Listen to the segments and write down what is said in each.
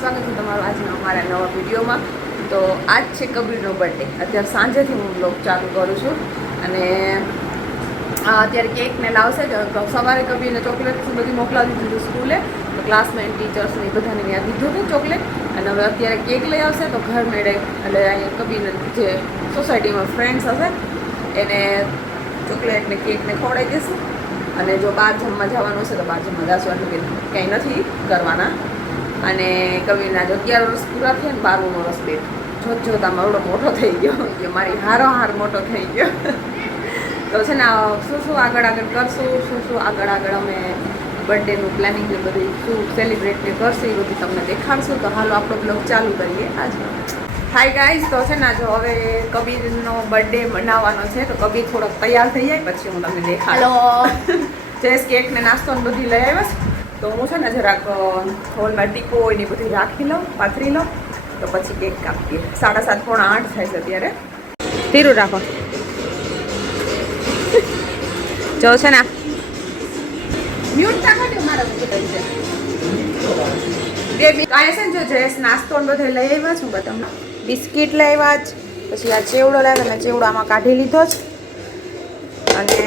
સ્વાગત છે તમારું આજના અમારા નવા વિડીયોમાં. તો આજ છે કબીરનો બર્થડે. અત્યારે સાંજેથી હું બ્લોગ ચાલુ કરું છું અને અત્યારે કેક ને લાવશે. સવારે કબીરને ચોકલેટ બધી મોકલાવી દીધું સ્કૂલે, તો ક્લાસમેટ ટીચર્સને એ બધાને ત્યાં દીધું હતું ચોકલેટ. અને હવે અત્યારે કેક લઈ આવશે તો ઘર મેળે એટલે અહીંયા કબીરને જે સોસાયટીમાં ફ્રેન્ડ્સ હશે એને ચોકલેટ ને કેક ને ખવડાવી દેશું. અને જો બહાર જમવા જવાનું હશે તો બહાર જમવા જશું, એટલે કે કંઈ નથી કરવાના. અને કબીરના જો 11 વર્ષ પૂરા થયા ને 12મું વર્ષ બે જોતા મારો મોટો થઈ ગયો કે મારી હારો હાર મોટો થઈ ગયો. તો છે ને શું આગળ કરશું, શું આગળ અમે બર્થડેનું પ્લાનિંગ ને બધું શું સેલિબ્રેટ કરશું એ બધું તમને દેખાડશું. તો હાલો આપણો બ્લોગ ચાલુ કરીએ આજનો. હાય ગાઈઝ, તો છે ને જો હવે કબીરનો બર્થડે મનાવવાનો છે, તો કબીર થોડોક તૈયાર થઈ જાય પછી હું તમને દેખાડું. જેસ કેક ને નાસ્તો ને બધી લઈ આવ્યા છે, તો હું છે ને જરાક હોલમાં ટીકો હોય ને બધી રાખી લઉં, પાથરી લઉં, તો પછી કેક કાપીએ. 7:30 પોણા 8 થાય છે અત્યારે. ધીરું રાખો. જો છે ને મ્યુટ રાખો ને મારા બતાવી છે. બે મિનિટ આયા છે ને જો જેસ નાસ્તો ને બધે લઈ આવ્યા છું બધા. બિસ્કિટ લઈ આવ્યા જ, પછી આ ચેવડો લાવ્યા અને ચેવડો આમાં કાઢી લીધો જ. અને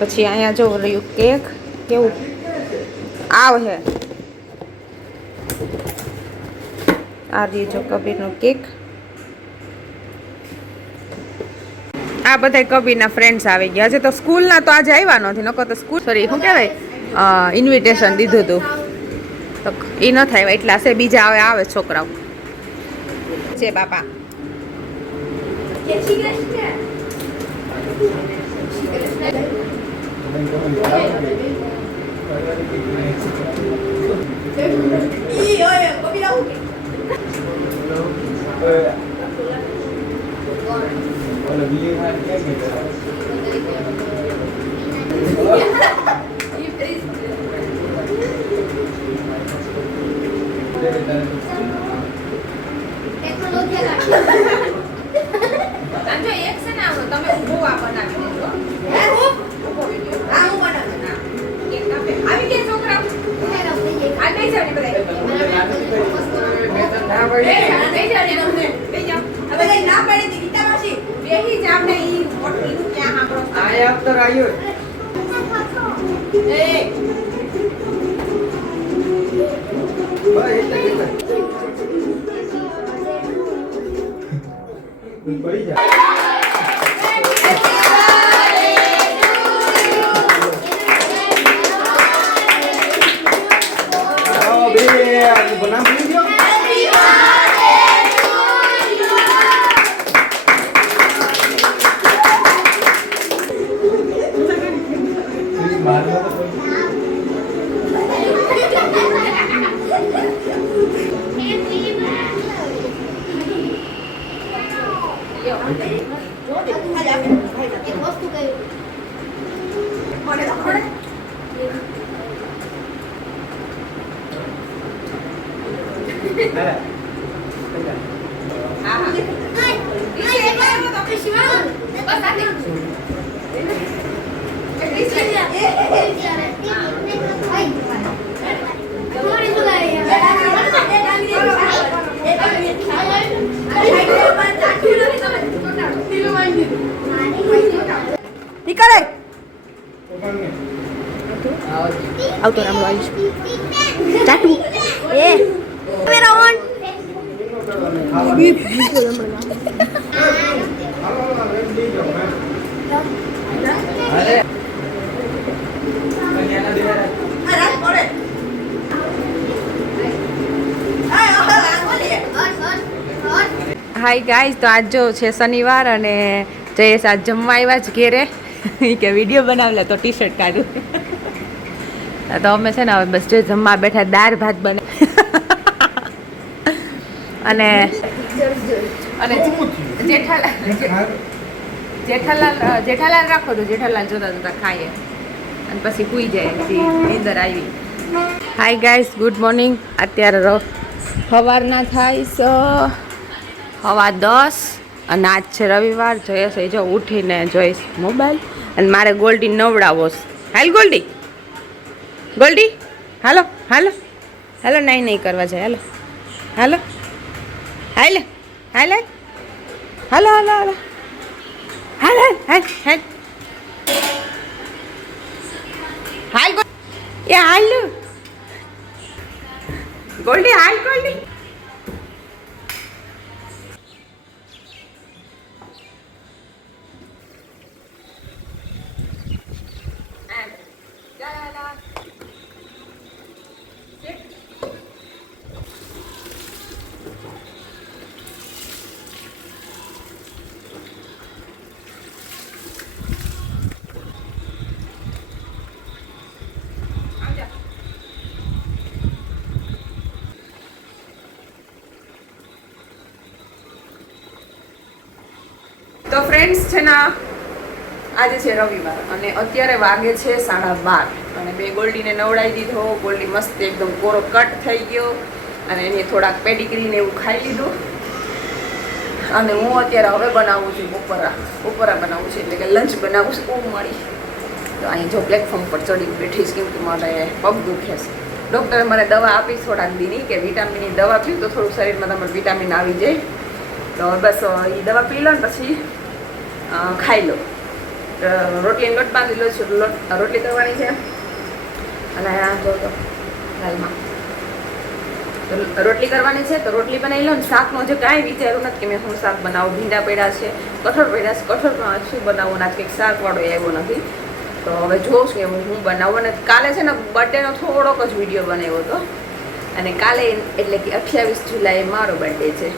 પછી અહીંયા જો રહ્યું કેક કેવું આવ હે. આ રહ્યું જો કબીરનો કેક. આ બધા કબીરના ફ્રેન્ડ્સ આવી ગયા છે. તો સ્કૂલના તો આજે આવ્યા નથી, નકર તો સ્કૂલ સોરી શું કહેવાય ઇન્વિટેશન દીધું હતું તો એ ન થાય એટલા છે. બીજા હવે આવે છોકરાઓ છે બાપા. આવતો રામ આવીશ ચાટુ એ કેમેરા ઓન. હાય ગાઈઝ, તો આજ જો છે શનિવાર અને જયેશ આજ જમવા આવ્યા જ ઘેરે કે વિડીયો બનાવલે તો ટી શર્ટ કાઢ્યું. તો અમે છે ને હવે બસ જો જમવા બેઠા, દાળ ભાત બને અને જેઠાલાલ રાખો તો જેઠાલાલ જોતા જોતા ખાઈએ અને પછી સૂઈ જાય નીંદર આવી. Hi guys, good morning. અત્યારે સવારના થાય 10:15 અને આજ છે રવિવાર. જયેશ જો ઉઠીને જોઈશ મોબાઈલ અને મારે ગોલ્ડી નવડાવો. હાલ ગોલ્ડી, ગોલ્ડી હાલો હાલો હાલો, નહીં કરવા જાય. હાલો હાલો હાલ હાલ હાલો હાલો હાલો હાલ હાલ હાલ હાલ હાલ એ હાલ ગોલ્ડી હાલ ગોલ્ડી તો ફ્રેન્ડ્સ છે ને આજે છે રવિવાર અને અત્યારે વાગે છે 12:30 અને બે ગોલ્ડીને નવડાવી દીધો. ગોલ્ડી મસ્ત એકદમ કોરો કટ થઈ ગયો અને એને થોડાક પેડિગ્રીને એવું ખાઈ લીધું અને હું અત્યારે હવે બનાવું છું બપોરા બનાવું છું એટલે કે લંચ બનાવું છું. બહુ મળી તો અહીં જો પ્લેટફોર્મ પર ચડી બેઠીશ કેમ કે મારે પગ દુખે છે. ડૉક્ટરે મને દવા આપી થોડાક દીની કે વિટામિનની દવા પીવું તો થોડું શરીરમાં તમારે વિટામિન આવી જાય. તો બસ એ દવા પી લો ને પછી ખાઈ લો. રોટલીનો લોટ બાંધી લો છું. રોટલી કરવાની છે અને જો તો હાલમાં રોટલી કરવાની છે તો રોટલી બનાવી લો ને. શાકનો જે કાંઈ વિચાર્યું નથી કે મેં હું શાક બનાવું. ભીંડા પડ્યા છે, કઠોળ પડ્યા છે. કઠોળમાં શું બનાવવું ના કંઈક શાકવાળો આવ્યો નથી તો હવે જોઉં છું એમ હું બનાવું. અને કાલે છે ને બર્થડેનો થોડોક જ વિડીયો બનાવ્યો હતો અને કાલે એટલે કે 28 જુલાઈએ મારો બર્થડે છે.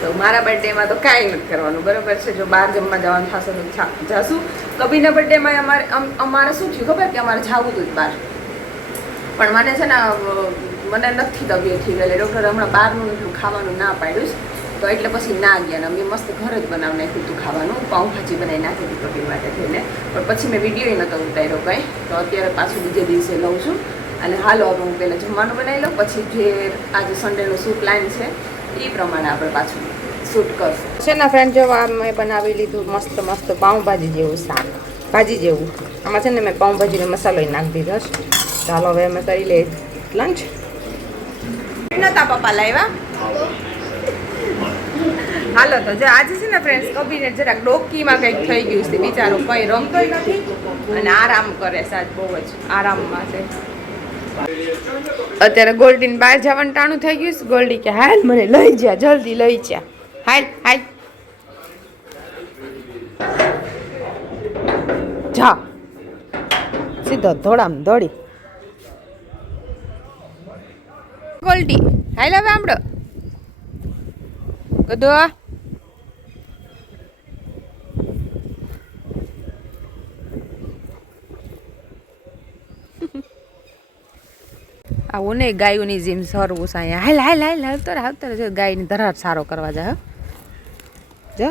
તો મારા બર્થડેમાં તો કાંઈ નથી કરવાનું બરાબર છે. જો બહાર જમવા જવાનું થશે તો જાશું. કબીરના બર્થડેમાં અમારે શું થયું ખબર કે અમારે જવું હતું બહાર પણ મને છે ને મને નથી તબિયત થઈ ગયેલી. ડૉક્ટરે હમણાં બહારનું એટલું ખાવાનું ના પાડ્યું તો એટલે પછી ના ગયા. ને અમે મસ્ત ઘર જ બનાવી નાખ્યું હતું ખાવાનું. પાઉંભાજી બનાવી નાખી હતી કબીર માટે થઈને પણ પછી મેં વિડીયો નહોતો ઉતાર્યો કંઈ. તો અત્યારે પાછું બીજે દિવસે લઉં છું અને હાલો હવે હું પહેલાં જમવાનું બનાવી લઉં પછી જે આજે સન્ડેનો શું પ્લાન છે એ પ્રમાણે આપણે પાછું શૂટ કરશું. છે ને ફ્રેન્ડ જો મેં બનાવી લીધું મસ્ત મસ્ત પાઉંભાજી જેવું શાક ભાજી જેવું. આમાં છે ને મેં પાઉંભાજીનો મસાલો નાખી દીધો છે. ચાલો હવે અમે કરી લઈએ લંચ. નતા પપ્પા લાવ્યા હાલો તો જે આજે છે ને ફ્રેન્ડ્સ કબીરને જરાક ડોકીમાં કંઈક થઈ ગયું છે બિચારો કંઈ રમતોય નથી અને આરામ કરે છે. આજ બહુ જ આરામમાં છે. અત્યારે ગોલ્ડીને બહાર જવાનું ટાણું થઈ ગયું છે. ગોલ્ડી કે હાલ મને લઈ જા જલ્દી લઈ જા હાલ હાલ જા સીધો ધોળામ દોડી ગોલ્ડી હાલ હવે આમડો કદો આવું નહીં ગાયોની જેમ સરવું સાયા હાલ હાલ હાલ હાલતો રહે ગાયની ધરાર સારો કરવા જાય જો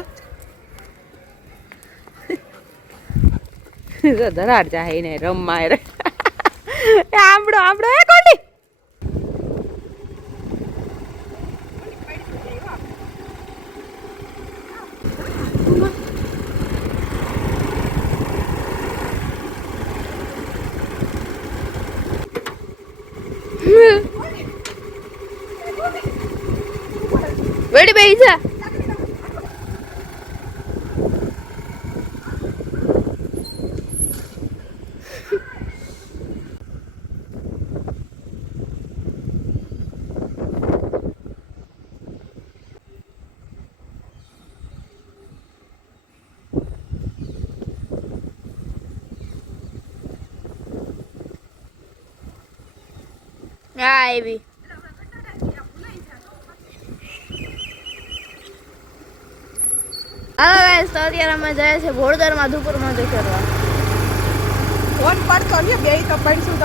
ધરાર જાય ને રમવા રે આંબડો આંબડો હે કોલી વેડી બેહી જા આવી હા ગાઈસ તો અત્યારે અમે જાય છે ભોળદરમાં ધુપુરમાં તો કરવા ફોન પર તો ને બે તો પડીશું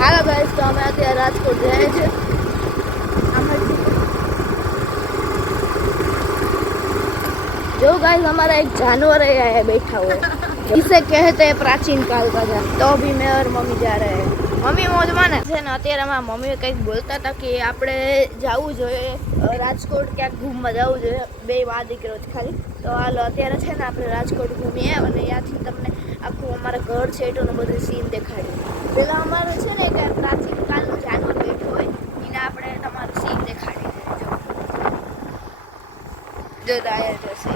હાલો ગાઈસ તો અમે અત્યારે રાજકોટ જાય છે जो गाइस हमारा एक जानवर है यहाँ बैठा हुआ इसे कहते हैं प्राचीन काल का था तो भी मैं और मम्मी जा रहे हैं મમ્મી મોજમાં ને છે ને અત્યારે અમારા મમ્મી કંઈક બોલતા હતા કે આપણે જવું જોઈએ રાજકોટ ક્યાંક ઘૂમવા જવું જોઈએ બે વા દીકરો ખાલી તો હાલો અત્યારે છે ને આપણે રાજકોટ ઘૂમીએ અને ત્યાંથી તમને આખું અમારા ઘર છે એટલું બધું સીન દેખાડ્યું પહેલાં અમારે છે ને કે પ્રાચીન જો દાયા જશે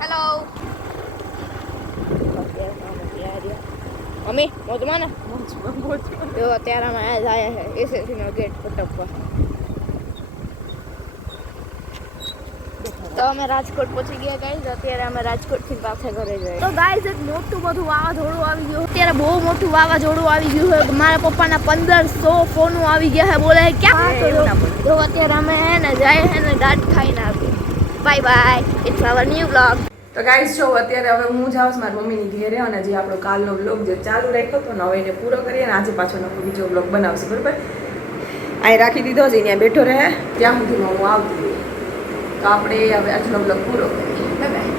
હેલો મમ્મી મોજમાં ને જો અત્યારે અમે આયા છે એસએસસી નો ગેટ પટકવા તો અમે રાજકોટ પહોંચી ગયા ગાઈઝ અત્યારે અમે રાજકોટ થી પાછા ઘરે જઈએ તો ગાઈઝ એક મોટું બધું વાવાઝોડું આવી ગયું અત્યારે બહુ મોટું વાવાઝોડું આવી ગયું છે મારા પપ્પાના 1500 ફોનો આવી ગયા છે બોલે ક્યાં તો અત્યારે અમે હે ને જાય હે ને દાટ ખાઈને આવી bye bye it's our new blog તો ગાઈસ જો અત્યારે હવે હું જાઉં છું મારી મમ્મીની ઘેરે અને જે આપણો કાલનો બ્લોગ જે ચાલુ રાખ્યો હતો ને હવે એને પૂરો કરીએ અને આજે પાછો નવો બીજો બ્લોગ બનાવશે બરાબર અહીં રાખી દીધો છે અહીંયા બેઠો રહે ત્યાં સુધીમાં હું આવતી રહી તો આપણે હવે આજનો બ્લોગ પૂરો કરીએ બાય બાય